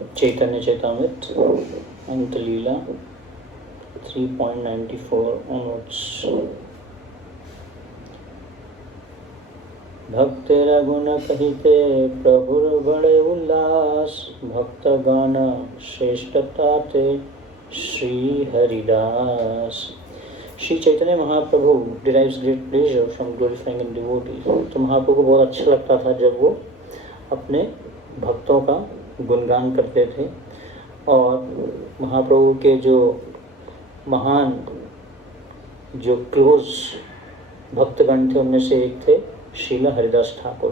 चैतन्य चैतामृत अंत लीला 3.94 onwards। भक्तेर गुण कहिते प्रभुर बड़े उल्लास, भक्त गान श्रेष्ठता ते श्री हरिदास। श्री चैतन्य महाप्रभु derives great pleasure from glorifying in devotees। तो महाप्रभु को बहुत अच्छा लगता था जब वो अपने भक्तों का गुणगान करते थे। और महाप्रभु के जो महान जो क्लोज भक्तगण थे उनमें से एक थे श्रील हरिदास ठाकुर।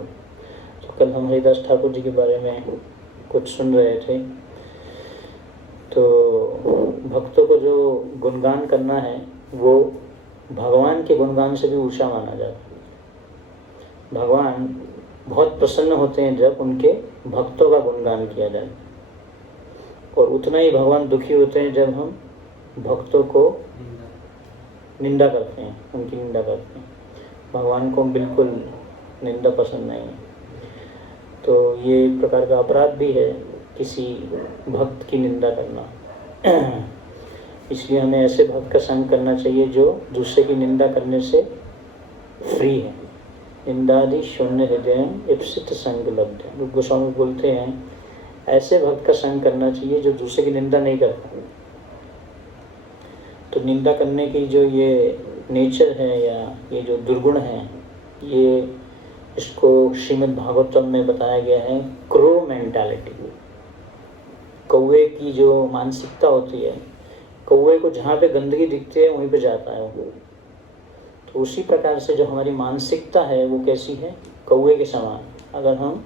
तो कल हम हरिदास ठाकुर जी के बारे में कुछ सुन रहे थे। तो भक्तों को जो गुणगान करना है वो भगवान के गुणगान से भी ऊंचा माना जाता है। भगवान बहुत प्रसन्न होते हैं जब उनके भक्तों का गुणगान किया जाए, और उतना ही भगवान दुखी होते हैं जब हम भक्तों को निंदा करते हैं, उनकी निंदा करते हैं। भगवान को बिल्कुल निंदा पसंद नहीं है। तो ये एक प्रकार का अपराध भी है किसी भक्त की निंदा करना। इसलिए हमें ऐसे भक्त का संग करना चाहिए जो दूसरे की निंदा करने से फ्री है। निंदादि शून्य हृदय इप्सित संग लब्ध। गोस्वामी बोलते हैं ऐसे भक्त का संग करना चाहिए जो दूसरे की निंदा नहीं करता। तो निंदा करने की जो ये नेचर है या ये जो दुर्गुण है, ये इसको श्रीमद् भागवतम में बताया गया है क्रो मेंटालिटी। कौवे की जो मानसिकता होती है, कौवे को जहाँ पे गंदगी दिखती है वहीं पे जाता है वो। तो उसी प्रकार से जो हमारी मानसिकता है वो कैसी है, कौवे के समान। अगर हम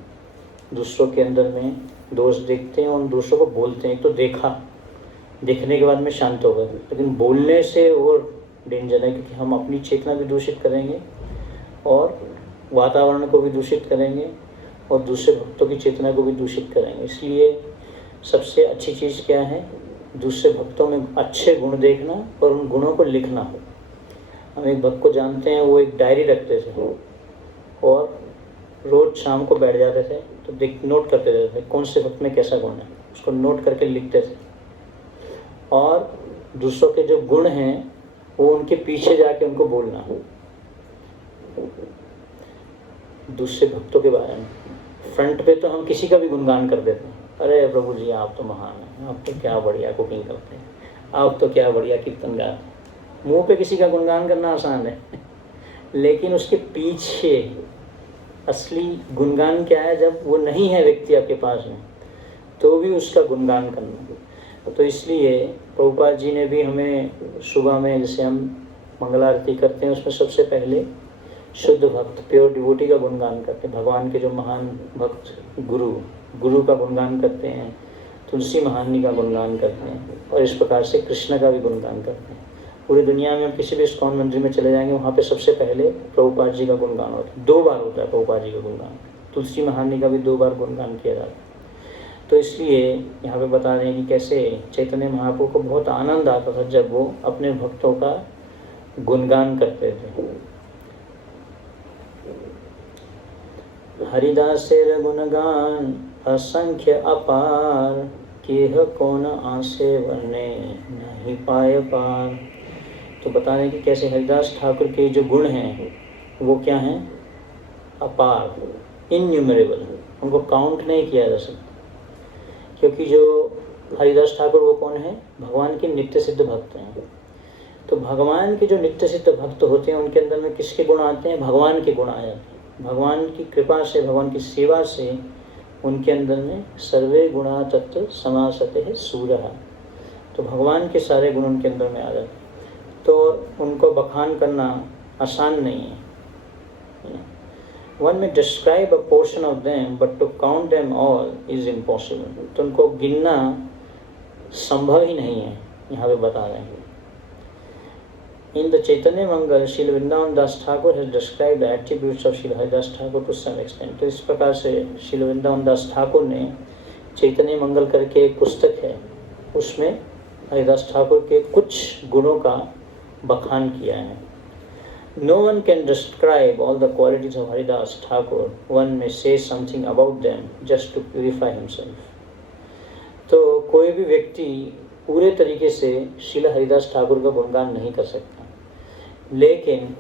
दूसरों के अंदर में दोष देखते हैं और उन दूसरों को बोलते हैं, तो देखने के बाद में शांत हो गए, लेकिन बोलने से और डेंजर है, क्योंकि हम अपनी चेतना भी दूषित करेंगे और वातावरण को भी दूषित करेंगे और दूसरे भक्तों की चेतना को भी दूषित करेंगे। इसलिए सबसे अच्छी चीज़ क्या है, दूसरे भक्तों में अच्छे गुण देखना और उन गुणों को लिखना। हम एक भक्त को जानते हैं, वो एक डायरी रखते थे और रोज़ शाम को बैठ जाते थे तो नोट करते रहते थे कौन से भक्त में कैसा गुण है, उसको नोट करके लिखते थे। और दूसरों के जो गुण हैं वो उनके पीछे जाके उनको बोलना दूसरे भक्तों के बारे में। फ्रंट पे तो हम किसी का भी गुणगान कर देते हैं, अरे प्रभु जी आप तो महान हैं, आप तो क्या बढ़िया कुकिंग करते हैं, आप तो क्या बढ़िया कीर्तन गाते हैं। मुंह पे किसी का गुणगान करना आसान है, लेकिन उसके पीछे असली गुणगान क्या है, जब वो नहीं है व्यक्ति आपके पास में तो भी उसका गुणगान करना। तो इसलिए प्रभुपाद जी ने भी हमें सुबह में जैसे हम मंगल आरती करते हैं उसमें सबसे पहले शुद्ध भक्त प्योर डिवोटी का गुणगान करते हैं। भगवान के जो महान भक्त गुरु का गुणगान करते हैं, तुलसी महारानी का गुणगान करते हैं, और इस प्रकार से कृष्ण का भी गुणगान करते हैं। पूरी दुनिया में हम किसी भी इस्कॉन मंदिर में चले जाएंगे, वहाँ पे सबसे पहले प्रभुपाद जी का गुणगान होता है। 2 बार होता है प्रभुपाद जी का गुणगान, तुलसी महारानी का भी 2 बार गुणगान किया जाता है। तो इसलिए यहाँ पे बता रहे हैं कि कैसे चैतन्य महाप्रभु को बहुत आनंद आता था जब वो अपने भक्तों का गुणगान करते थे। हरिदासेर गुणगान असंख्य अपार, केह कौन आसे वर्णे नहीं पाए पार। तो बता रहे हैं कि कैसे हरिदास ठाकुर के जो गुण हैं वो क्या हैं, अपार, इन्यूमरेबल, उनको काउंट नहीं किया जा सकता। क्योंकि जो हरिदास ठाकुर वो कौन है, भगवान के नित्य सिद्ध भक्त हैं। तो भगवान के जो नित्य सिद्ध भक्त होते हैं उनके अंदर में किसके गुण आते हैं, भगवान के गुण आ जाते हैं। भगवान की कृपा से, भगवान की सेवा से उनके अंदर में सर्वे गुणा तत्व समासते है सूरः। तो भगवान के सारे गुण उनके अंदर में आ जाते हैं। तो उनको बखान करना आसान नहीं है। One may describe a portion of them, but to count them all is impossible। तो उनको गिनना संभव ही नहीं है, यहाँ पे बता रहे हैं। In the Chaitanya Mangal, Srila Vrindavan Das Thakur has described the attributes of Srila Haridas Thakur to some extent। तो इस प्रकार से Srila Vrindavan Das Thakur ने चैतन्य मंगल करके एक पुस्तक है, उसमें हरिदास ठाकुर के कुछ गुणों का बखान किया है। No one can describe all the qualities of Haridas Thakur. One may say something about them just to purify himself। तो कोई भी व्यक्ति पूरे तरीके से श्रील हरिदास ठाकुर का गुणगान नहीं कर सकता, लेकिन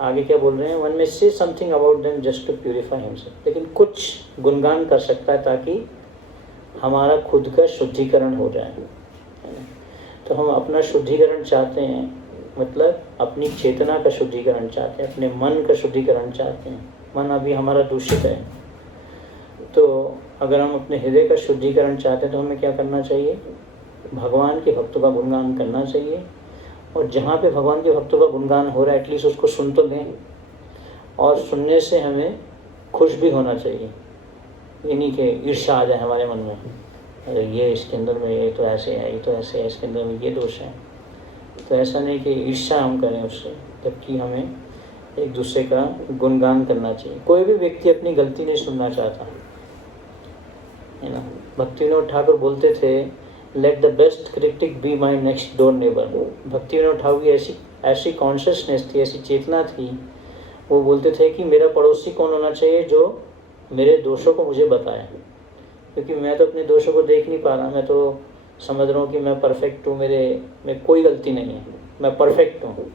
आगे क्या बोल रहे हैं, वन में से something about them just to purify himself, लेकिन कुछ गुणगान कर सकता है ताकि हमारा खुद का शुद्धिकरण हो जाए, है ना। तो हम अपना शुद्धिकरण चाहते हैं, मतलब अपनी चेतना का शुद्धिकरण चाहते हैं, अपने मन का शुद्धिकरण चाहते हैं। मन अभी हमारा दूषित है, तो अगर हम अपने हृदय का शुद्धिकरण चाहते हैं तो हमें क्या करना चाहिए, भगवान के भक्तों का गुणगान करना चाहिए। और जहाँ पे भगवान के भक्तों का गुणगान हो रहा है एटलीस्ट उसको सुन तो लें, और सुनने से हमें खुश भी होना चाहिए, ये नहीं कि ईर्ष्या आ जाए हमारे मन में, अरे ये इसके अंदर में ये तो ऐसे है, ये तो ऐसे है, इसके अंदर में ये दोष है। तो ऐसा नहीं कि ईर्ष्या हम करें उससे, जबकि हमें एक दूसरे का गुणगान करना चाहिए। कोई भी व्यक्ति अपनी गलती नहीं सुनना चाहता, है ना। भक्तिविनोद ठाकुर बोलते थे, let the best critic be my next door neighbour. Bhaktivinod Thakur की ऐसी कॉन्शियसनेस थी, ऐसी चेतना थी, वो बोलते थे कि मेरा पड़ोसी कौन होना चाहिए जो मेरे दोषों को मुझे बताए, क्योंकि मैं तो अपने दोषों को देख नहीं पा रहा, मैं तो समझ रहा हूँ कि मैं परफेक्ट हूँ, में कोई गलती नहीं है, मैं परफेक्ट हूँ,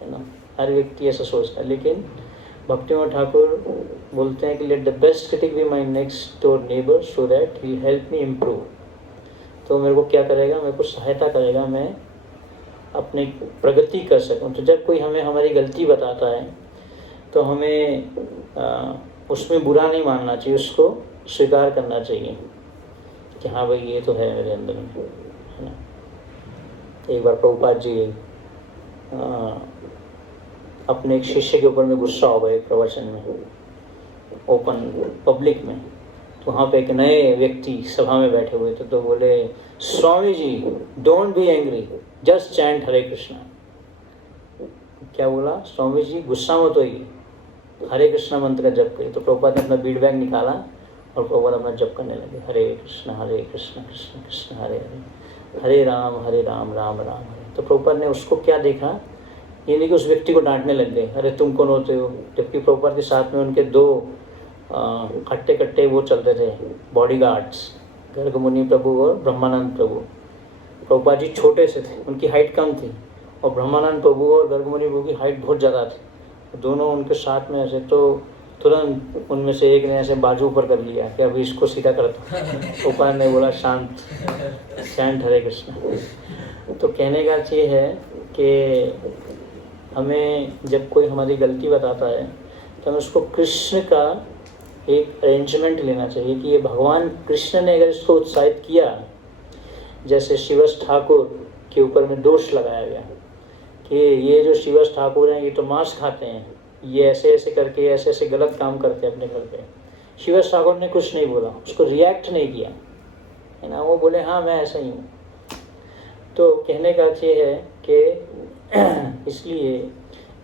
है ना। हर व्यक्ति ऐसा सोचता है, लेकिन भक्तिविनोद ठाकुर बोलते हैं कि let the best critic be my next door neighbour so that he help me improve. तो मेरे को क्या करेगा, मेरे को सहायता करेगा, मैं अपनी प्रगति कर सकूं। तो जब कोई हमें हमारी गलती बताता है तो हमें उसमें बुरा नहीं मानना चाहिए, उसको स्वीकार करना चाहिए कि हाँ भाई ये तो है मेरे अंदर में, है ना। एक बार प्रभुपाद जी अपने एक शिष्य के ऊपर में गुस्सा हो गए एक प्रवचन में, ओपन पब्लिक में। तो वहाँ पे एक नए व्यक्ति सभा में बैठे हुए थे, तो बोले, Swami ji don't be angry, just chant Hare Krishna. क्या बोला, स्वामी जी गुस्सा मत होइए, हरे कृष्णा मंत्र का जप करिए। तो प्रभुपाद ने अपना बीड बैग निकाला और प्रभुपाद अपना जप करने लगे, हरे कृष्णा कृष्ण कृष्ण हरे हरे, हरे राम राम राम हरे। तो प्रभुपाद ने उसको क्या देखा, ये नहीं कि उस व्यक्ति को डांटने लग गए, अरे तुम कौन होते हो, जबकि प्रभुपाद के साथ में उनके दो खट्टे कट्टे वो चलते थे बॉडीगार्ड्स, गर्ग मुनि प्रभु और ब्रह्मानंद प्रभु। प्रभुपाद जी छोटे से थे, उनकी हाइट कम थी, और ब्रह्मानंद प्रभु और गर्ग मुनि प्रभु की हाइट बहुत ज़्यादा थी। दोनों उनके साथ में ऐसे, तो तुरंत उनमें से एक ने ऐसे बाजू ऊपर कर लिया कि अभी इसको सीधा करता। प्रभुपाद ने बोला, शांत शांत हरे कृष्ण। तो कहने का ये है कि हमें जब कोई हमारी गलती बताता है तो हमें उसको कृष्ण का एक अरेंजमेंट लेना चाहिए कि ये भगवान कृष्ण ने अगर इसको उत्साहित किया, जैसे शिवस ठाकुर के ऊपर में दोष लगाया गया कि ये जो शिवस ठाकुर हैं ये तो मांस खाते हैं, ये ऐसे ऐसे करके ऐसे ऐसे गलत काम करते हैं अपने घर पे। शिवस ठाकुर ने कुछ नहीं बोला, उसको रिएक्ट नहीं किया, है ना। वो बोले हाँ मैं ऐसा ही हूँ। तो कहने का ये है कि इसलिए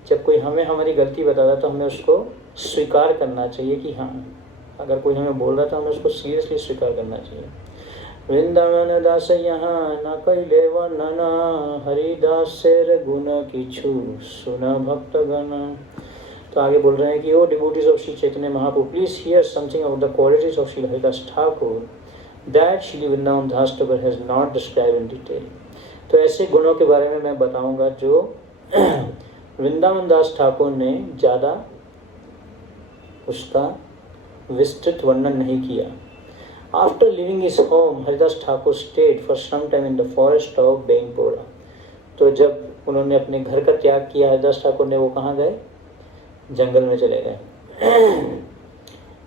जब कोई हमें हमारी गलती बताता है तो हमें उसको स्वीकार करना चाहिए कि हाँ, अगर कोई हमें बोल रहा है तो हमें उसको सीरियसली स्वीकार करना चाहिए। वृंदावन दास यहाँ न कैले वर्णन, हरिदासेर गुण किछु सुन भक्त गण। तो आगे बोल रहे हैं कि O devotees of Shri Chaitanya Mahaprabhu, please hear something of the qualities of Shri Haridas Thakur that Shri Vrindavan Das Thakur has not describe in detail. तो ऐसे गुणों के बारे में मैं बताऊंगा जो वृंदावन दास ठाकुर ने ज़्यादा उसका विस्तृत वर्णन नहीं किया। After leaving his home, Haridas Thakur stayed for some time in the forest of Benapole. तो जब उन्होंने अपने घर का त्याग किया हरिदास ठाकुर ने, वो कहाँ गए, जंगल में चले गए।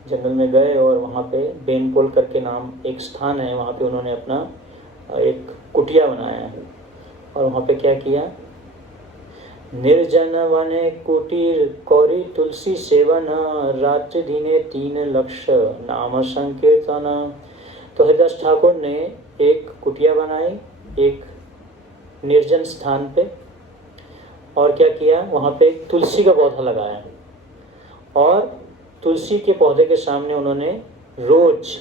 जंगल में गए और वहाँ पे बेनपोल करके नाम एक स्थान है, वहाँ पे उन्होंने अपना एक कुटिया बनाया है। और वहाँ पे क्या किया, निर्जन वने कुटीर कौरी तुलसी सेवन, रात्रि दिने 3 लक्ष्य नाम संकीर्तन। तो हरिदास ठाकुर ने एक कुटिया बनाई एक निर्जन स्थान पे, और क्या किया, वहाँ पे एक तुलसी का पौधा लगाया, और तुलसी के पौधे के सामने उन्होंने रोज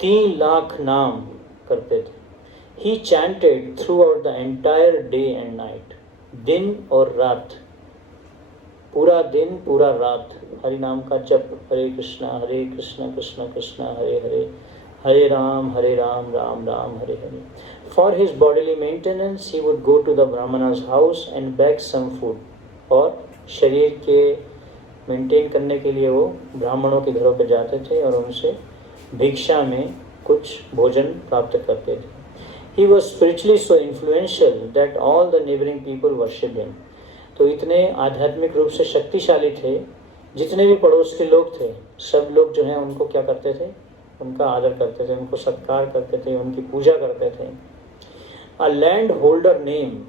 3 लाख नाम करते थे। He chanted throughout the entire day and night, दिन और रात, पूरा दिन पूरा रात हरि नाम का जप, हरे Krishna Krishna Krishna Hare Hare, Hare Ram, Ram Ram, Hare Hare. For his bodily maintenance, he would go to the Brahmana's house and beg some food. और शरीर के मेंटेन करने के लिए वो ब्राह्मणों के घरों पर जाते थे और उनसे भिक्षा में कुछ भोजन प्राप्त करते थे. He was spiritually so influential that all the neighboring people worshipped him. तो इतने आध्यात्मिक रूप से शक्तिशाली थे, जितने भी पड़ोस के लोग थे सब लोग जो हैं उनको क्या करते थे, उनका आदर करते थे, उनको सत्कार करते थे, उनकी पूजा करते थे. A landholder named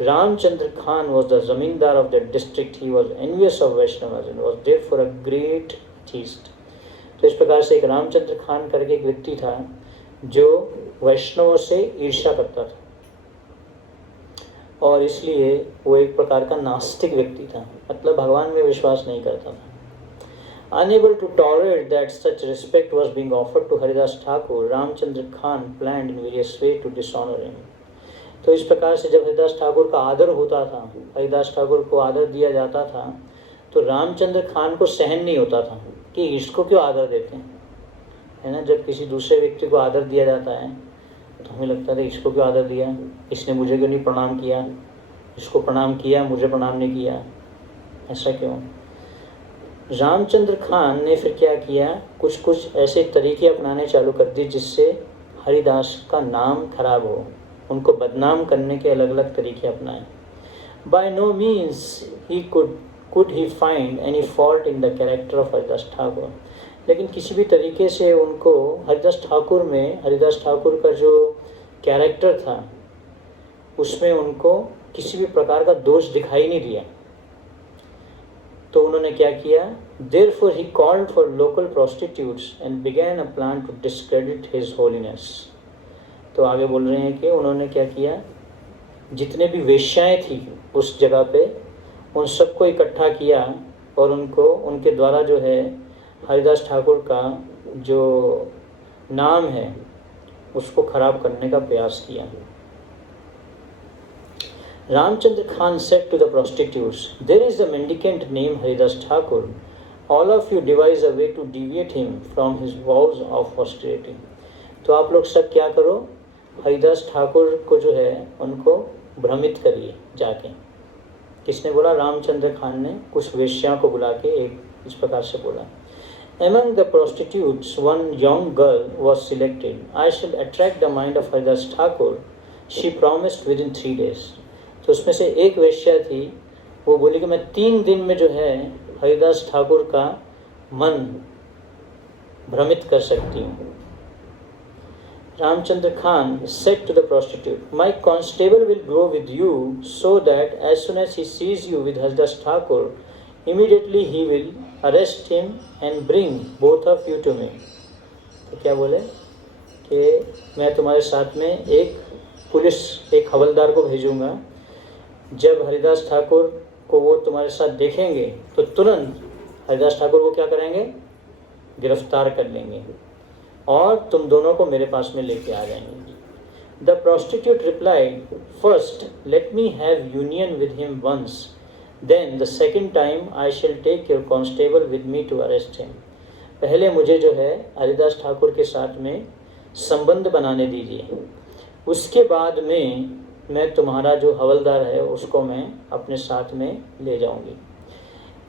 Ramchandra Khan was the zamindar of that district. He was envious of Vaishnavas and was there for a great feast. तो इस प्रकार से एक रामचंद्र खान करके एक व्यक्ति था जो वैष्णवों से ईर्ष्या करता था और इसलिए वो एक प्रकार का नास्तिक व्यक्ति था, मतलब भगवान में विश्वास नहीं करता था. Unable to tolerate that such respect was being offered to Haridas Thakur, Ramchandra Khan planned in various ways to dishonor him. तो इस प्रकार से जब हरिदास ठाकुर का आदर होता था, हरिदास ठाकुर को आदर दिया जाता था, तो रामचंद्र खान को सहन नहीं होता था कि इसको क्यों आदर देते हैं, है ना. जब किसी दूसरे व्यक्ति को आदर दिया जाता है तो हमें लगता था इसको क्यों आदर दिया, इसने मुझे क्यों नहीं प्रणाम किया, इसको प्रणाम किया मुझे प्रणाम नहीं किया, ऐसा क्यों. रामचंद्र खान ने फिर क्या किया, कुछ ऐसे तरीके अपनाने चालू कर दिए जिससे हरिदास का नाम खराब हो, उनको बदनाम करने के अलग अलग तरीके अपनाए. By no means he could he find any fault in the character of Haridas Thakur. लेकिन किसी भी तरीके से उनको हरिदास ठाकुर में, हरिदास ठाकुर का जो कैरेक्टर था उसमें उनको किसी भी प्रकार का दोष दिखाई नहीं दिया. तो उन्होंने क्या किया, therefore he called for local prostitutes and began a plan to discredit his holiness. तो आगे बोल रहे हैं कि उन्होंने क्या किया, जितने भी वेश्याएं थी उस जगह पे उन सबको इकट्ठा किया और उनको उनके द्वारा जो है हरिदास ठाकुर का जो नाम है उसको खराब करने का प्रयास किया. Ramchandra Khan said to the prostitutes, there is a mendicant named Haridas Thakur. All of you devise a way to deviate him from his vows of austerity. तो आप लोग सब क्या करो, हरिदास ठाकुर को जो है उनको भ्रमित करिए जाके. किसने बोला, रामचंद्र खान ने कुछ वेश्याओं को बुला के एक इस प्रकार से बोला. Among the prostitutes, one young girl was selected. I shall attract the mind of Haridas Thakur. She promised within 3 days. तो उसमें से एक वेश्या थी, वो बोली कि मैं 3 दिन में जो है हरिदास ठाकुर का मन भ्रमित कर सकती हूँ. Ramchandra Khan said to the prostitute, my constable will go with you so that as soon as he sees you with Haridas Thakur, immediately he will arrest him and bring both of you to me. तो क्या बोले कि मैं तुम्हारे साथ में एक police, एक हवलदार को भेजूंगा. जब हरिदास ठाकुर को वो तुम्हारे साथ देखेंगे तो तुरंत हरिदास ठाकुर को क्या करेंगे, गिरफ्तार कर लेंगे और तुम दोनों को मेरे पास में लेके आ जाएंगे. The prostitute replied, first let me have union with him once, then the second time I shall take your constable with me to arrest him. पहले मुझे जो है हरिदास ठाकुर के साथ में संबंध बनाने दीजिए, उसके बाद में मैं तुम्हारा जो हवलदार है उसको मैं अपने साथ में ले जाऊंगी.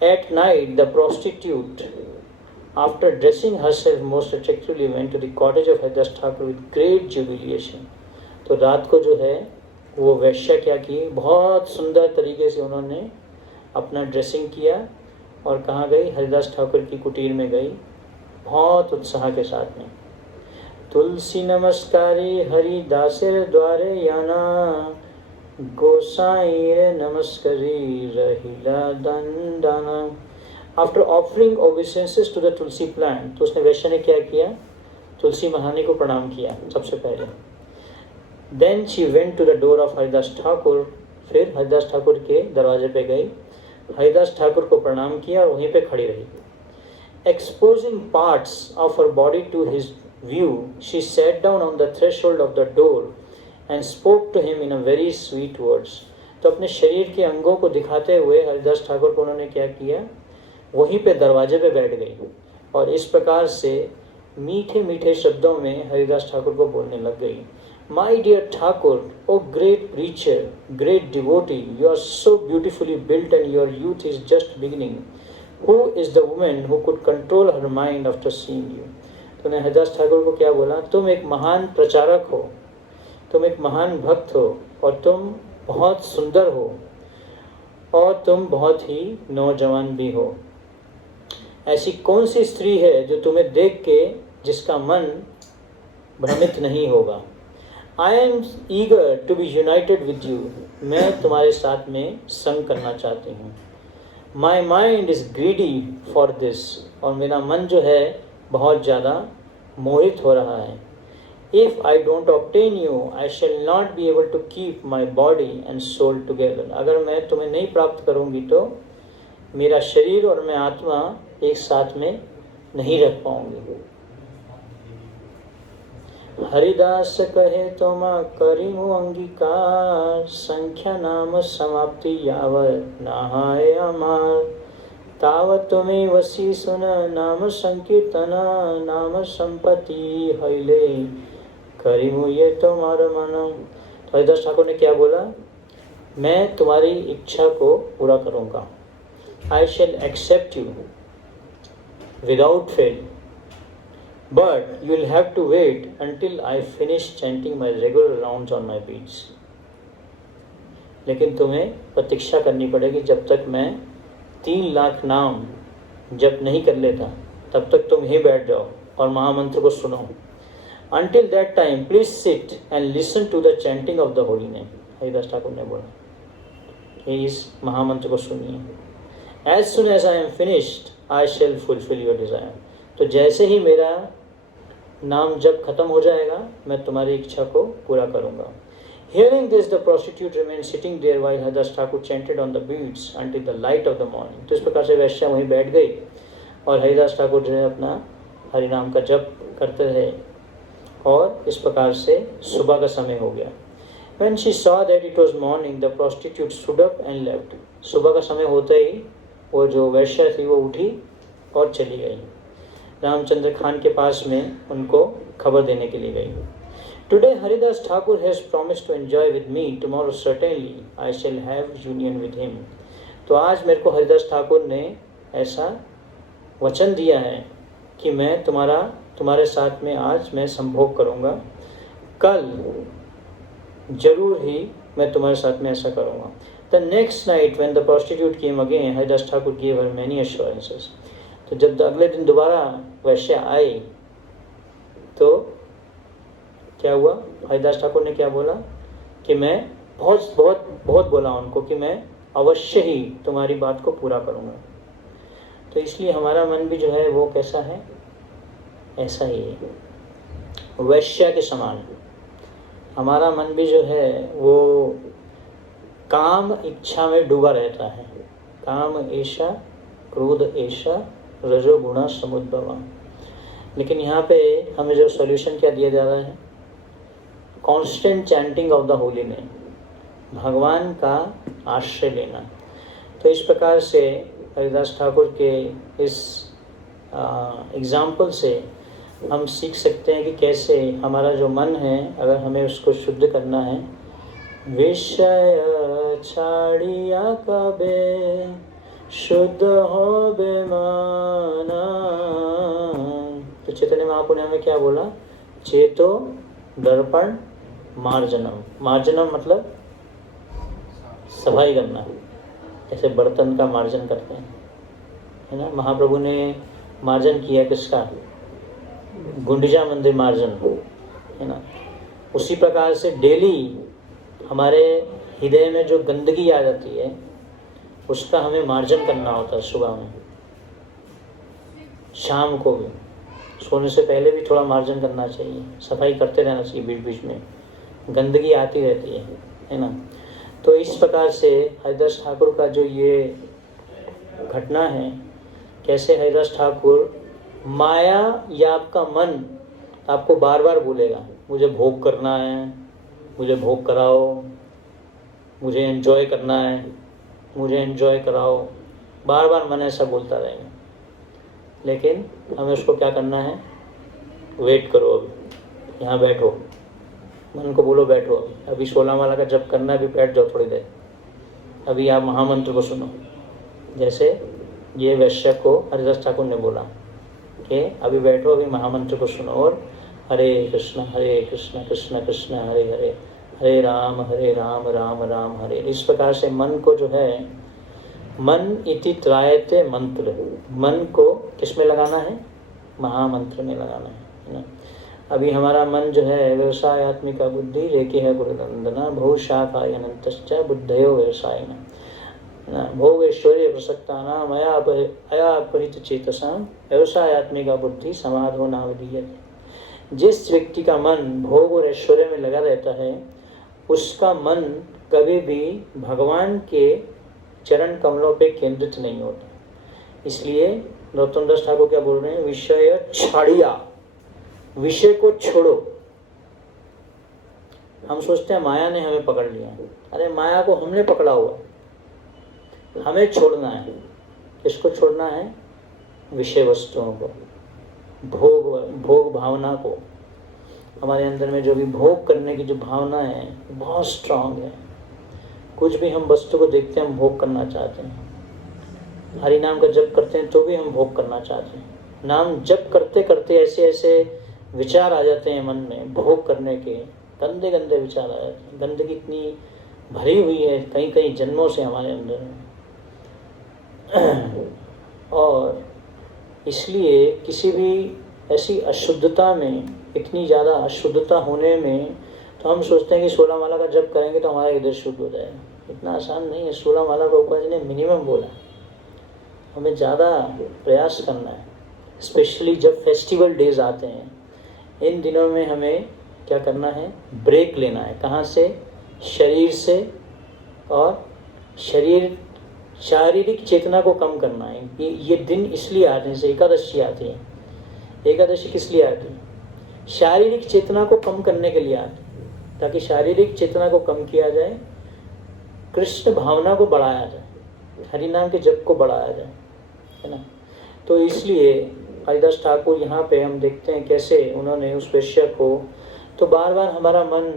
At night the prostitute after dressing herself most attractively went to the cottage of Haridas Thakur with great jubilation. तो रात को जो है वो वैश्या क्या की, बहुत सुंदर तरीके से उन्होंने अपना ड्रेसिंग किया और कहाँ गई, हरिदास ठाकुर की कुटीर में गई बहुत उत्साह के साथ में. तुलसी नमस्कारी हरिदासेर द्वारे याना, गोसाईरे नमस्कारी रहिला दंडाना. After offering obeisances to the tulsi plant, तो उसने वैश्य ने क्या किया, तुलसी महारानी को प्रणाम किया सबसे पहले. Then she went to the door of Haridas Thakur, फिर हरिदास ठाकुर के दरवाजे पे गई, हरिदास ठाकुर को प्रणाम किया और वहीं पे खड़ी रही. Exposing parts of her body to his view, she sat down on the threshold of the door and spoke to him in a very sweet words. तो अपने शरीर के अंगों को दिखाते हुए हरिदास ठाकुर को उन्होंने क्या किया, वहीं पे दरवाजे पे बैठ गई और इस प्रकार से मीठे मीठे शब्दों में हरिदास ठाकुर को बोलने लग गई। My dear Thakur, O great preacher, great devotee, you are so beautifully built and your youth is just beginning. Who is the women who could control her mind after seeing you. तो ने हरिदास ठाकुर को क्या बोला, तुम एक महान प्रचारक हो, तुम एक महान भक्त हो, और तुम बहुत सुंदर हो, और तुम बहुत ही नौजवान भी हो। ऐसी कौन सी स्त्री है जो तुम्हें देख के जिसका मन भ्रमित नहीं होगा। I am eager to be united with you. मैं तुम्हारे साथ में संग करना चाहती हूँ। My mind is greedy for this. और मेरा मन जो है बहुत ज़्यादा मोहित हो रहा है। If I don't obtain you, I shall not be able to keep my body and soul together. अगर मैं तुम्हें नहीं प्राप्त करूँगी तो मेरा शरीर और मैं आत्मा एक साथ में नहीं रख पाऊंगी। हरिदास कहे तो माँ करिमु अंगीकार, संख्या नाम समाप्ति यावत नहाय अमार। तावत तुम्हें वसी सुन नाम संकीर्तन, नाम संपत्ति हईले करिमु ये तुम्हारा मन। तो हरिदास ठाकुर ने क्या बोला, मैं तुम्हारी इच्छा को पूरा करूँगा। I shall accept you without fail, but you will have to wait until I finish chanting my regular rounds on my beats. लेकिन तुम्हें प्रतीक्षा करनी पड़ेगी जब तक मैं 3 लाख नाम जप नहीं कर लेता, तब तक तुम यहीं बैठ जाओ और महामंत्र को सुनो। Until that time, please sit and listen to the chanting of the holy name. Haridas Thakur ने बोला, ये इस महामंत्र को सुनिए। As soon as I am finished, I shall fulfill your desire. तो जैसे ही मेरा नाम जब खत्म हो जाएगा, मैं तुम्हारी इच्छा को पूरा करूँगा। Hearing this, the prostitute remained sitting there while Haridas Thakur chanted on the beads until the light of the morning. तो इस प्रकार से वैश्या वहीं बैठ गई और हरिदास ठाकुर जो है अपना हरिनाम का जप करते रहे, और इस प्रकार से सुबह का समय हो गया। When she saw that it was morning, the prostitute stood up and left. सुबह का समय होते ही वो जो वैश्या थी वो उठी और चली गई। रामचंद्र खान के पास में उनको खबर देने के लिए गई। Today Haridas Thakur has promised to enjoy with me. Tomorrow certainly I shall have union with him. तो आज मेरे को हरिदास ठाकुर ने ऐसा वचन दिया है कि मैं तुम्हारे साथ में आज मैं संभोग करूँगा, कल जरूर ही मैं तुम्हारे साथ में ऐसा करूँगा। The next night when the prostitute came again, Haridas Thakur gave her many assurances. तो जब अगले दिन दोबारा वैश्या आई तो क्या हुआ, हरिदास ठाकुर ने क्या बोला कि मैं बहुत बोला उनको कि मैं अवश्य ही तुम्हारी बात को पूरा करूँगा। तो इसलिए हमारा मन भी जो है वो कैसा है, ऐसा ही है, वैश्या के समान। हमारा मन भी जो है वो काम इच्छा में डूबा रहता है। काम ऐशा क्रोध ऐशा रजोगुणा समुद्भवा। लेकिन यहाँ पे हमें जो सॉल्यूशन क्या दिया जा रहा है, constant chanting of the holy name, भगवान का आश्रय लेना। तो इस प्रकार से हरिदास ठाकुर के इस एग्जाम्पल से हम सीख सकते हैं कि कैसे हमारा जो मन है, अगर हमें उसको शुद्ध करना है, विषय छाड़िया कबे शुद्ध हो बेमाना। तो चैतन्य महाप्रभु ने हमें क्या बोला, चेतो दर्पण मार्जनम। मार्जनम मतलब सफाई करना, जैसे बर्तन का मार्जन करते हैं, है ना। महाप्रभु ने मार्जन किया किसका, गुंडिचा मंदिर मार्जन, है ना। उसी प्रकार से डेली हमारे हृदय में जो गंदगी आ जाती है उसका हमें मार्जन करना होता है। सुबह में, शाम को भी, सोने से पहले भी थोड़ा मार्जन करना चाहिए, सफाई करते रहना चाहिए, बीच बीच में गंदगी आती रहती है ना। तो इस प्रकार से हरिदास ठाकुर का जो ये घटना है, कैसे हरिदास ठाकुर माया या आपका मन आपको बार बार बोलेगा, मुझे भोग करना है, मुझे भोग कराओ, मुझे एंजॉय करना है, मुझे एंजॉय कराओ, बार बार मन ऐसा बोलता रहेगा। लेकिन हमें उसको क्या करना है, वेट करो, अभी यहाँ बैठो, मन को बोलो बैठो, अभी 16 माला का जप करना है, अभी बैठ जाओ थोड़ी देर, अभी आप महामंत्र को सुनो। जैसे ये वैश्य को हरिदास ठाकुर ने बोला कि अभी बैठो, अभी महामंत्र को सुनो, और हरे कृष्ण कृष्ण कृष्ण हरे हरे, हरे राम राम राम हरे। इस प्रकार से मन को जो है, मन इति त्रायते मंत्र, मन को किस में लगाना है? महामंत्र में लगाना है ना। अभी हमारा मन जो है व्यवसायत्मिका बुद्धि रेखी है गुरुनंदना, बहुशाखाय अनंतश्च बुद्धयो व्यवसाय ना, भोग ऐश्वर्य प्रसक्ता नाम अया परित चेतसाम व्यवसायत्मिका बुद्धि समाधो नाम विधीयते। जिस व्यक्ति का मन भोग और ऐश्वर्य में लगा रहता है, उसका मन कभी भी भगवान के चरण कमलों पे केंद्रित नहीं होता। इसलिए गौतम दास ठाकुर क्या बोल रहे हैं? विषय छाड़िया, विषय को छोड़ो। हम सोचते हैं माया ने हमें पकड़ लिया, अरे माया को हमने पकड़ा हुआ, हमें छोड़ना है। किसको छोड़ना है? विषय वस्तुओं को, भोग भावना को। हमारे अंदर में जो भी भोग करने की जो भावना है बहुत स्ट्रांग है। कुछ भी हम वस्तु को देखते हैं हम भोग करना चाहते हैं। हरि नाम का जप करते हैं तो भी हम भोग करना चाहते हैं। नाम जप करते करते ऐसे ऐसे विचार आ जाते हैं मन में, भोग करने के गंदे गंदे विचार आ जाते हैं। गंदगी इतनी भरी हुई है कई कई जन्मों से हमारे अंदर में। और इसलिए किसी भी ऐसी अशुद्धता में, इतनी ज़्यादा अशुद्धता होने में, तो हम सोचते हैं कि 16 माला का जप करेंगे तो हमारा हृदय शुद्ध हो जाएगा। इतना आसान नहीं है। 16 माला का ऊपर ने मिनिमम बोला, हमें ज़्यादा प्रयास करना है। स्पेशली जब फेस्टिवल डेज आते हैं, इन दिनों में हमें क्या करना है? ब्रेक लेना है। कहाँ से? शरीर से। और शारीरिक चेतना को कम करना है। ये दिन इसलिए आते हैं, एकादशी आती है। एकादशी किस लिए आती है? शारीरिक चेतना को कम करने के लिए आती है, ताकि शारीरिक चेतना को कम किया जाए, कृष्ण भावना को बढ़ाया जाए, हरि नाम के जप को बढ़ाया जाए, है ना। तो इसलिए हरिदास ठाकुर यहाँ पे हम देखते हैं कैसे उन्होंने उस वैश्य को, तो बार बार हमारा मन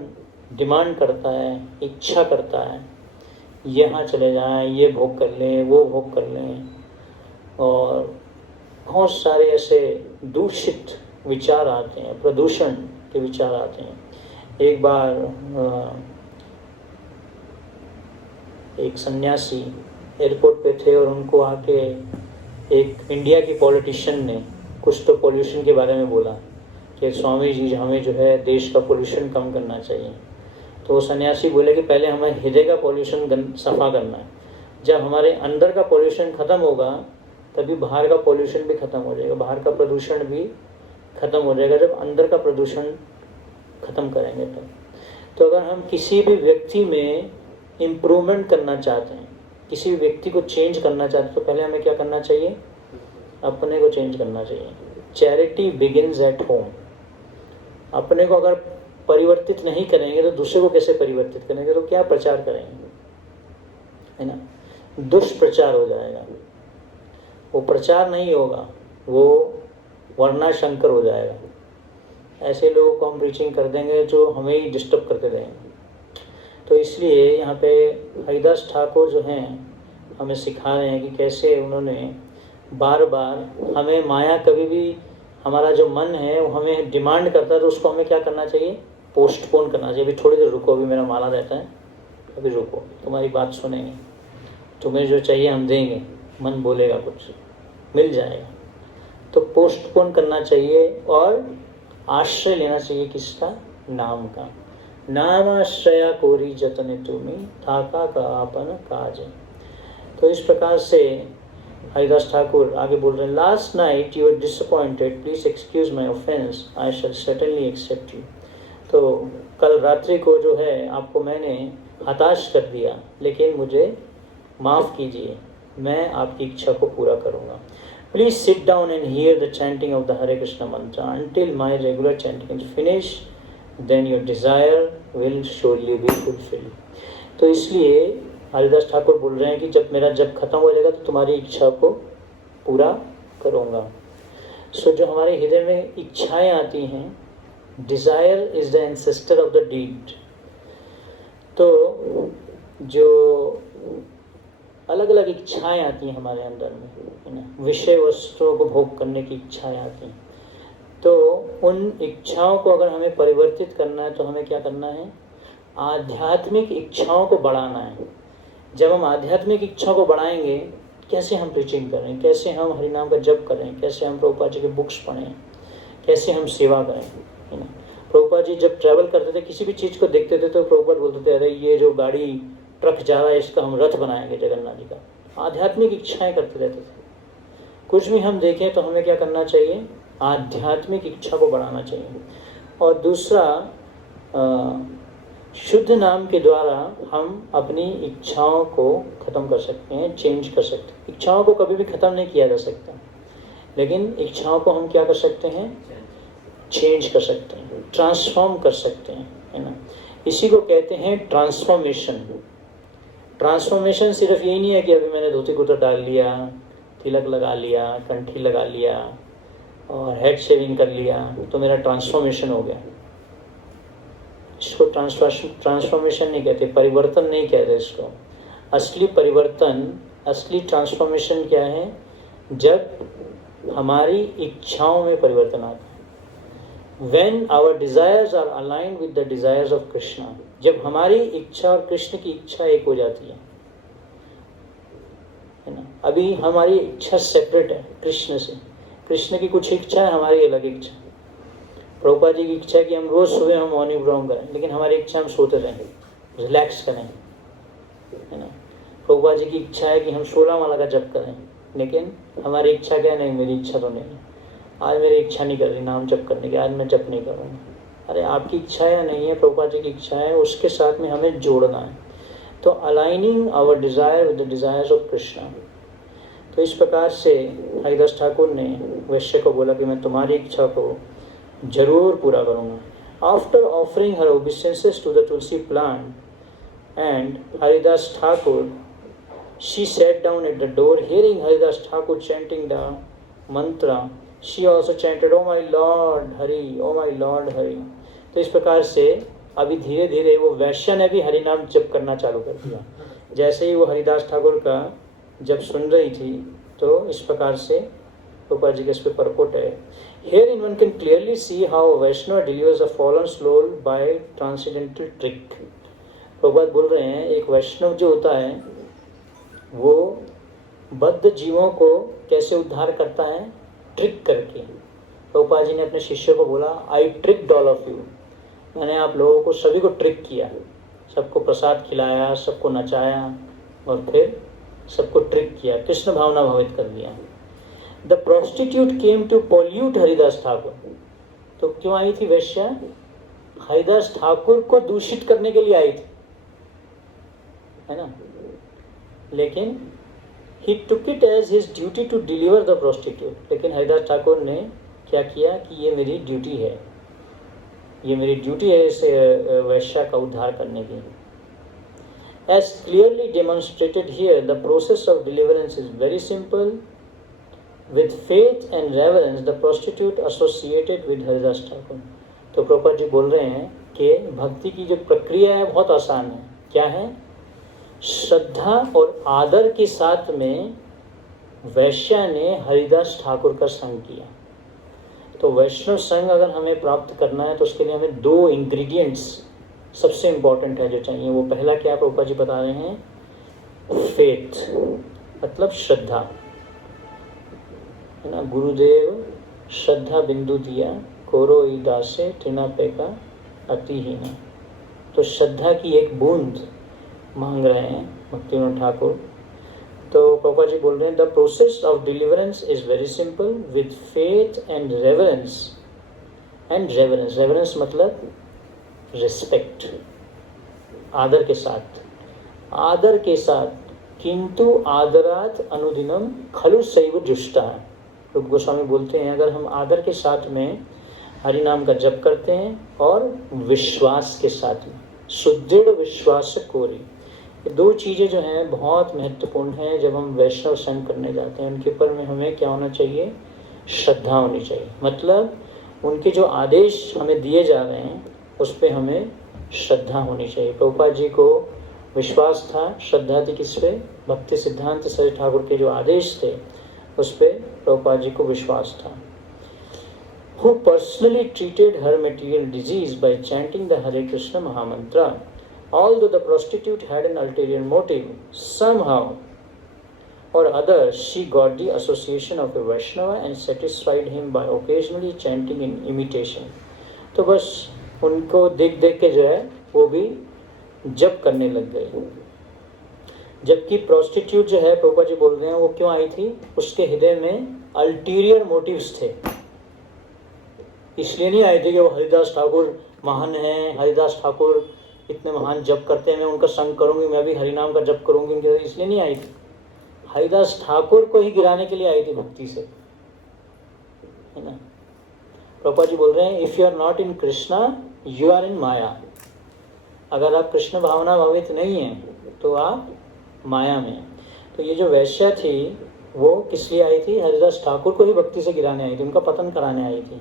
डिमांड करता है, इच्छा करता है, यहाँ चले जाएं, ये भोग कर लें, वो भोग कर लें, और बहुत सारे ऐसे दूषित विचार आते हैं, प्रदूषण के विचार आते हैं। एक बार एक सन्यासी एयरपोर्ट पे थे और उनको आके एक इंडिया की पॉलिटिशियन ने कुछ तो पोल्यूशन के बारे में बोला कि स्वामी जी हमें जो है देश का पोल्यूशन कम करना चाहिए। तो सन्यासी बोले कि पहले हमें हृदय का पोल्यूशन सफ़ा करना है। जब हमारे अंदर का पोल्यूशन ख़त्म होगा तभी बाहर का पोल्यूशन भी ख़त्म हो जाएगा, बाहर का प्रदूषण भी ख़त्म हो जाएगा जब अंदर का प्रदूषण ख़त्म करेंगे तब। तो अगर हम किसी भी व्यक्ति में इम्प्रूवमेंट करना चाहते हैं, किसी भी व्यक्ति को चेंज करना चाहते हैं, तो पहले हमें क्या करना चाहिए? अपने को चेंज करना चाहिए। Charity begins at home. अपने को अगर परिवर्तित नहीं करेंगे तो दूसरे को कैसे परिवर्तित करेंगे? तो क्या प्रचार करेंगे, है ना। दुष्प्रचार हो जाएगा, वो प्रचार नहीं होगा, वो वर्णाशंकर हो जाएगा। ऐसे लोगों को हम प्रीचिंग कर देंगे जो हमें ही डिस्टर्ब करते रहेंगे। तो इसलिए यहाँ पे हरिदास ठाकुर जो हैं हमें सिखा रहे हैं कि कैसे उन्होंने बार बार हमें, माया कभी भी हमारा जो मन है वो हमें डिमांड करता है तो उसको हमें क्या करना चाहिए? पोस्टपोन करना चाहिए। अभी थोड़ी देर रुको, अभी मेरा माला रहता है, अभी रुको, तुम्हारी बात सुनेंगे, तुम्हें जो चाहिए हम देंगे। मन बोलेगा कुछ, मिल जाएगा। तो पोस्टपोन करना चाहिए और आश्रय लेना चाहिए किसका? नाम का। नाम आश्रया कोरी जतने तुम्हें थाका का आपन काज। तो इस प्रकार से हरिदास ठाकुर आगे बोल रहे हैं, last night you are disappointed, please excuse my offence, I shall certainly accept you. तो कल रात्रि को जो है आपको मैंने हताश कर दिया, लेकिन मुझे माफ़ कीजिए, मैं आपकी इच्छा को पूरा करूँगा। Please sit down and hear the chanting of the Hare Krishna mantra until my regular chanting is finish, then your desire will surely be fulfilled. तो इसलिए हरिदास ठाकुर बोल रहे हैं कि जब मेरा जप खत्म हो जाएगा तो तुम्हारी इच्छा को पूरा करूँगा। सो जो हमारे हृदय में इच्छाएं आती हैं, desire is the ancestor of the deed. तो जो अलग अलग इच्छाएं आती हैं हमारे अंदर में, है ना, विषय वस्तुओं को भोग करने की इच्छाएं आती हैं, तो उन इच्छाओं को अगर हमें परिवर्तित करना है तो हमें क्या करना है, आध्यात्मिक इच्छाओं को बढ़ाना है। जब हम आध्यात्मिक इच्छाओं को बढ़ाएंगे, कैसे हम प्रीचिंग करें, कैसे हम हरिनाम का जप करें, कैसे हम प्रभुपाद जी के बुक्स पढ़ें, कैसे हम सेवा करें, है ना। प्रभुपाद जी जब ट्रैवल करते थे, किसी भी चीज़ को देखते थे तो प्रभुपाद बोलते थे, अरे ये जो गाड़ी ट्रक जा रहा है इसका हम रथ बनाएंगे जगन्नाथ जी का। आध्यात्मिक इच्छाएं करते रहते थे। कुछ भी हम देखें तो हमें क्या करना चाहिए, आध्यात्मिक इच्छा को बढ़ाना चाहिए। और दूसरा, शुद्ध नाम के द्वारा हम अपनी इच्छाओं को ख़त्म कर सकते हैं, चेंज कर सकते हैं। इच्छाओं को कभी भी ख़त्म नहीं किया जा सकता, लेकिन इच्छाओं को हम क्या कर सकते हैं, चेंज कर सकते हैं, ट्रांसफॉर्म कर सकते हैं, है ना। इसी को कहते हैं ट्रांसफॉर्मेशन। ट्रांसफॉर्मेशन सिर्फ यही नहीं है कि अभी मैंने धोती कुर्ता डाल लिया, तिलक लगा लिया, कंठी लगा लिया और हेड शेविंग कर लिया तो मेरा ट्रांसफॉर्मेशन हो गया। इसको ट्रांसफॉर्मेशन नहीं कहते, परिवर्तन नहीं कहते इसको। असली परिवर्तन, असली ट्रांसफॉर्मेशन क्या है, जब हमारी इच्छाओं में परिवर्तन आता है। When our desires are aligned with the desires of Krishna, जब हमारी इच्छा और कृष्ण की इच्छा एक हो जाती है ना। अभी हमारी इच्छा सेपरेट है कृष्ण से, कृष्ण की कुछ इच्छा है, हमारी अलग इच्छा। प्रभुपाद जी की इच्छा है कि हम रोज सुबह हम मॉर्निंग वॉक करें, लेकिन हमारी इच्छा हम सोते रहें, रिलैक्स करें, है ना। प्रभुपाद जी की इच्छा है कि हम 16 माला का जप करें, लेकिन हमारी इच्छा क्या है, नहीं मेरी इच्छा तो नहीं है, आज मेरी इच्छा नहीं कर रही नाम जप करने की, आज मैं जप नहीं करूँगा। अरे आपकी इच्छा है या नहीं है, प्रभुपाद जी की इच्छा है, उसके साथ में हमें जोड़ना है। तो aligning our desire with the desires of Krishna. तो इस प्रकार से हरिदास ठाकुर ने वैश्य को बोला कि मैं तुम्हारी इच्छा को जरूर पूरा करूँगा। After offering her obeisances to the tulsi plant and Haridas Thakur, she sat down at the door, hearing Haridas Thakur chanting the mantra, she also chanted, "Oh my Lord Hari, oh my Lord Hari." तो इस प्रकार से अभी धीरे धीरे वो वैश्य ने भी हरिनाम जप करना चालू कर दिया। जैसे ही वो हरिदास ठाकुर का जब सुन रही थी, तो इस प्रकार से प्रभुपाद जी के इस पे परपोट है। Herein one can clearly see how Vaishnava delivers a fallen soul by transcendental trick. Prabhupada बोल रहे हैं, एक वैष्णव जो होता है वो बद्ध जीवों को कैसे उद्धार करता है, ट्रिक करके। प्रभुपाद जी ने अपने शिष्यों को बोला, आई ट्रिक्ड ऑल ऑफ यू, मैंने आप लोगों को सभी को ट्रिक किया, सबको प्रसाद खिलाया, सबको नचाया और फिर सबको ट्रिक किया, कृष्ण भावना भावित कर दिया। The prostitute came to pollute Haridas Thakur. तो क्यों आई थी वैश्या, हरिदास ठाकुर को दूषित करने के लिए आई थी, है ना। लेकिन he took it as his duty to deliver the prostitute। लेकिन हरिदास ठाकुर ने क्या किया कि ये मेरी ड्यूटी है, ये मेरी ड्यूटी है इस वैश्या का उद्धार करने की। As clearly demonstrated here, the process of deliverance is very simple. With faith and reverence, the prostitute associated with Haridas Thakur. तो प्रभुपाद जी बोल रहे हैं कि भक्ति की जो प्रक्रिया है बहुत आसान है। क्या है, श्रद्धा और आदर के साथ में वैश्या ने हरिदास ठाकुर का संग किया। तो वैष्णव संग अगर हमें प्राप्त करना है तो उसके लिए हमें 2 इंग्रेडिएंट्स सबसे इम्पोर्टेंट है जो चाहिए। वो पहला क्या प्रभुपाद जी बता रहे हैं, फेथ, मतलब श्रद्धा, है ना। गुरुदेव श्रद्धा बिंदु दिया, कोरो ई दासे टिना पेका अतिहीना। तो श्रद्धा की एक बूंद मांग रहे हैं भक्तिविनोद ठाकुर। तो प्रभुपाद जी बोल रहे हैं, the process of deliverance is very simple with faith and reverence. And reverence, reverence मतलब रिस्पेक्ट, आदर के साथ, आदर के साथ। किंतु आदरात अनुदिनम खलु सैव जुष्टा। रूप गोस्वामी बोलते हैं, अगर हम आदर के साथ में हरि नाम का जप करते हैं और विश्वास के साथ में, सुदृढ़ विश्वास कोरी, ये 2 चीज़ें जो हैं बहुत महत्वपूर्ण हैं। जब हम वैष्णव संग करने जाते हैं उनके ऊपर में हमें क्या होना चाहिए, श्रद्धा होनी चाहिए। मतलब उनके जो आदेश हमें दिए जा रहे हैं उस पर हमें श्रद्धा होनी चाहिए। प्रभुपाद जी को विश्वास था, श्रद्धा थी किस पे? भक्ति सिद्धांत सरस्वती ठाकुर के जो आदेश थे उस पर प्रभुपाद जी को विश्वास था। Who personally treated her material disease by chanting the Hare Krishna Mahamantra. Although the prostitute had an ulterior motive, somehow or other she got the association of a Vaishnava and satisfied him by occasionally chanting in imitation. तो बस उनको देख देख के जो है वो भी जप करने लग गए। जबकि प्रोस्टिट्यूट जो है प्रभुपाद जी बोल रहे हैं वो क्यों आई थी? उसके हृदय में अल्टीरियर मोटिव्स थे, इसलिए नहीं आई थी कि वो हरिदास ठाकुर महान हैं, हरिदास ठाकुर इतने महान जप करते हैं, मैं उनका संग करूंगी, मैं भी हरिनाम का जप करूंगी, इसलिए नहीं आई थी। हरिदास ठाकुर को ही गिराने के लिए आई थी भक्ति से, है ना। प्रभुपाद जी बोल रहे हैं if you are not in Krishna you are in maya. अगर आप कृष्ण भावना भावित नहीं हैं तो आप माया में। तो ये जो वैश्या थी वो किस लिए आई थी? हरिदास ठाकुर को ही भक्ति से गिराने आई थी, उनका पतन कराने आई थी।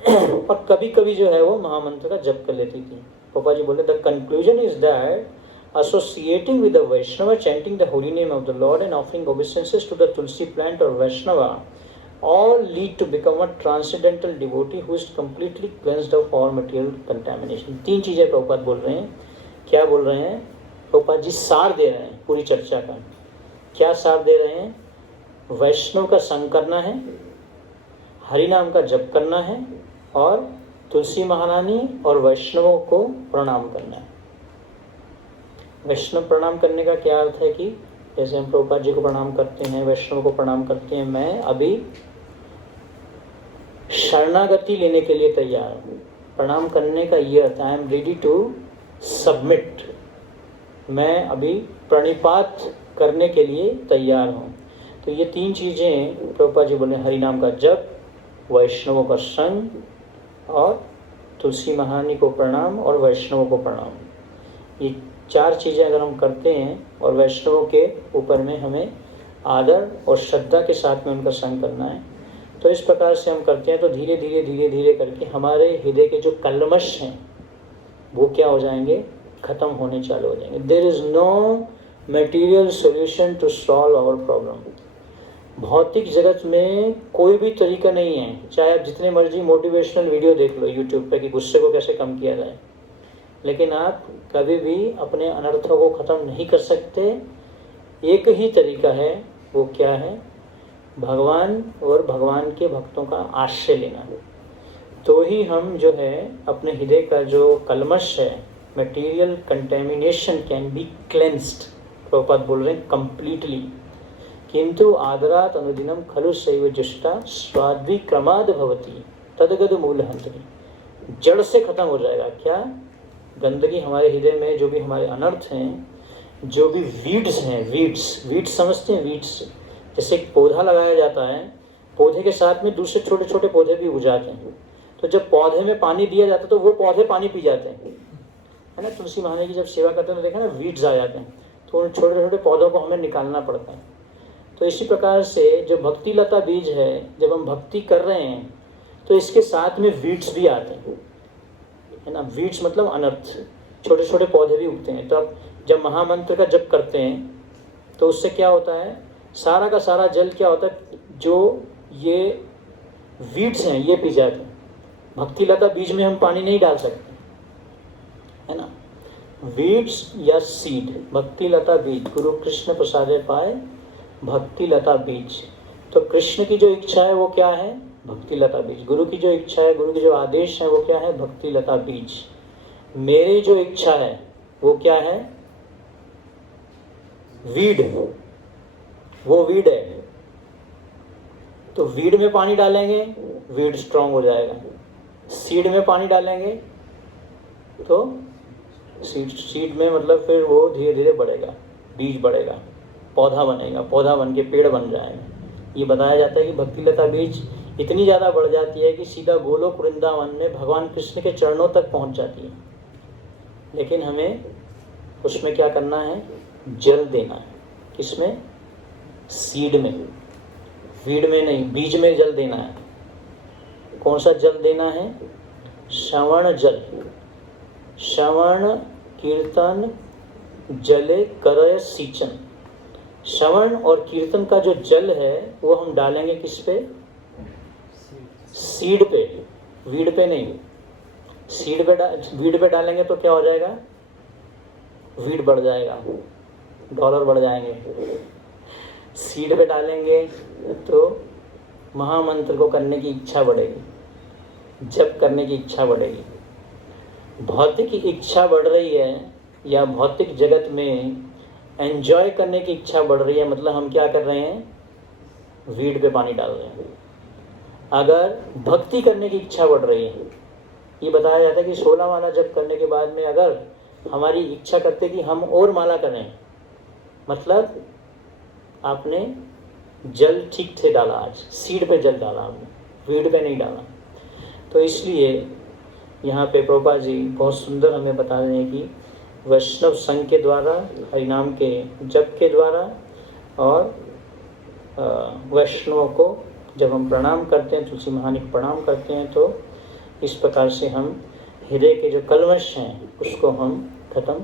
और कभी कभी जो है वो महामंत्र का जप कर लेती थी। पापा जी बोले the conclusion is that associating with the Vaishnava, chanting the holy name of the Lord and offering obeisances to the Tulsi plant or Vaishnava all lead to become a transcendental devotee who is completely cleansed of all material contamination. तीन चीजें प्रभुपाद बोल रहे हैं। क्या बोल रहे हैं? प्रभुपाद जी सार दे रहे हैं पूरी चर्चा का। क्या सार दे रहे हैं? वैष्णव का संग करना है, हरिनाम का जप करना है और तुलसी महारानी और वैष्णवों को प्रणाम करना है। वैष्णव प्रणाम करने का क्या अर्थ है कि जैसे हम प्रभुपाद जी को प्रणाम करते हैं, वैष्णव को प्रणाम करते हैं, मैं अभी शरणागति लेने के लिए तैयार हूँ। प्रणाम करने का ये अर्थ I am ready to submit, मैं अभी प्रणिपात करने के लिए तैयार हूँ। तो ये तीन चीज़ें प्रभुपाद जी बोले, हरिनाम का जप, वैष्णवों का संग और तुलसी महारानी को प्रणाम और वैष्णवों को प्रणाम। ये चार चीज़ें अगर हम करते हैं और वैष्णवों के ऊपर में हमें आदर और श्रद्धा के साथ में उनका संग करना है, तो इस प्रकार से हम करते हैं तो धीरे धीरे धीरे धीरे करके हमारे हृदय के जो कल्मश हैं वो क्या हो जाएंगे? ख़त्म होने चालू हो जाएंगे। There is no material solution to solve our problem. भौतिक जगत में कोई भी तरीका नहीं है, चाहे आप जितने मर्जी मोटिवेशनल वीडियो देख लो यूट्यूब पे कि गुस्से को कैसे कम किया जाए, लेकिन आप कभी भी अपने अनर्थों को ख़त्म नहीं कर सकते। एक ही तरीका है, वो क्या है? भगवान और भगवान के भक्तों का आश्रय लेना। तो ही हम जो है अपने हृदय का जो कलमश है, material contamination can be cleansed. Prabhupada बोल रहे हैं कंप्लीटली। किंतु आदरात अनुदिनम खलु शैव जुष्टा स्वाद्वी क्रमाद भवती तदगद मूलहंत्री। जड़ से खत्म हो जाएगा क्या? गंदगी हमारे हृदय में जो भी हमारे अनर्थ हैं, जो भी वीड्स हैं, वीड्स समझते हैं? वीड्स जैसे एक पौधा लगाया जाता है, पौधे के साथ में दूसरे छोटे छोटे पौधे भी उग जाते हैं। तो जब पौधे में पानी दिया जाता है तो वो पौधे पानी पी जाते हैं, है ना। तुलसी महारानी की जब सेवा करते हैं तो देखा ना, वीड्स आ जाते हैं, तो उन छोटे छोटे पौधों को हमें निकालना पड़ता है। तो इसी प्रकार से जो भक्ति लता बीज है, जब हम भक्ति कर रहे हैं तो इसके साथ में वीड्स भी आते हैं, है ना। वीड्स मतलब अनर्थ, छोटे छोटे पौधे भी उगते हैं। तो अब जब महामंत्र का जप करते हैं तो उससे क्या होता है? सारा का सारा जल क्या होता है? जो ये वीड्स हैं ये पी जाते हैं। भक्ति लता बीज में हम पानी नहीं डाल सकते, है ना। वीड्स या सीड, भक्ति लता बीज, गुरु कृष्ण प्रसादे पाए भक्ति लता बीज। तो कृष्ण की जो इच्छा है वो क्या है? भक्ति लता बीज। गुरु की जो इच्छा है, गुरु के जो आदेश है वो क्या है? भक्ति लता बीज। मेरी जो इच्छा है वो क्या है? वीड, वो वीड है। तो वीड में पानी डालेंगे, वीड स्ट्रांग हो जाएगा। सीड में पानी डालेंगे तो सीड में मतलब फिर वो धीरे धीरे बढ़ेगा, बीज बढ़ेगा, पौधा बनेगा, पौधा बन के पेड़ बन जाएगा। ये बताया जाता है कि भक्ति लता बीज इतनी ज़्यादा बढ़ जाती है कि सीधा गोलोक वृंदावन में भगवान कृष्ण के चरणों तक पहुंच जाती है। लेकिन हमें उसमें क्या करना है? जल देना है। किसमें? सीड में। वीड में नहीं, बीज में जल देना है। कौन सा जल देना है? श्रवण जल। श्रवण कीर्तन जले करय सींचन। श्रवण और कीर्तन का जो जल है वो हम डालेंगे किस पे? सीड पे, वीड पे नहीं। वीड पे डालेंगे तो क्या हो जाएगा? वीड बढ़ जाएगा, डॉलर बढ़ जाएंगे। सीड पे डालेंगे तो महामंत्र को करने की इच्छा बढ़ेगी, जप करने की इच्छा बढ़ेगी। भौतिक इच्छा बढ़ रही है या भौतिक जगत में एंजॉय करने की इच्छा बढ़ रही है, मतलब हम क्या कर रहे हैं? वीड पे पानी डाल रहे हैं। अगर भक्ति करने की इच्छा बढ़ रही है, ये बताया जाता है कि 16 माला जप करने के बाद में अगर हमारी इच्छा करते कि हम और माला करें, मतलब आपने जल ठीक से डाला, आज सीड पे जल डाला आपने, वीड पे नहीं डाला। तो इसलिए यहाँ पे प्रभुपाद जी बहुत सुंदर हमें बता रहे हैं कि वैष्णव संघ के द्वारा, हरिनाम के जप के द्वारा, और वैष्णवों को जब हम प्रणाम करते हैं, तुलसी महानी को प्रणाम करते हैं, तो इस प्रकार से हम हृदय के जो कलमश हैं उसको हम खत्म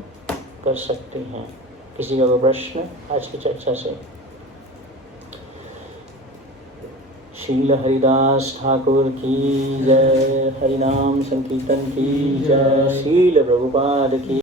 कर सकते हैं। किसी का कोई प्रश्न आज की चर्चा से? शील हरिदास ठाकुर की जय, हरिनाम संकीर्तन की जय, शील प्रभुपाद की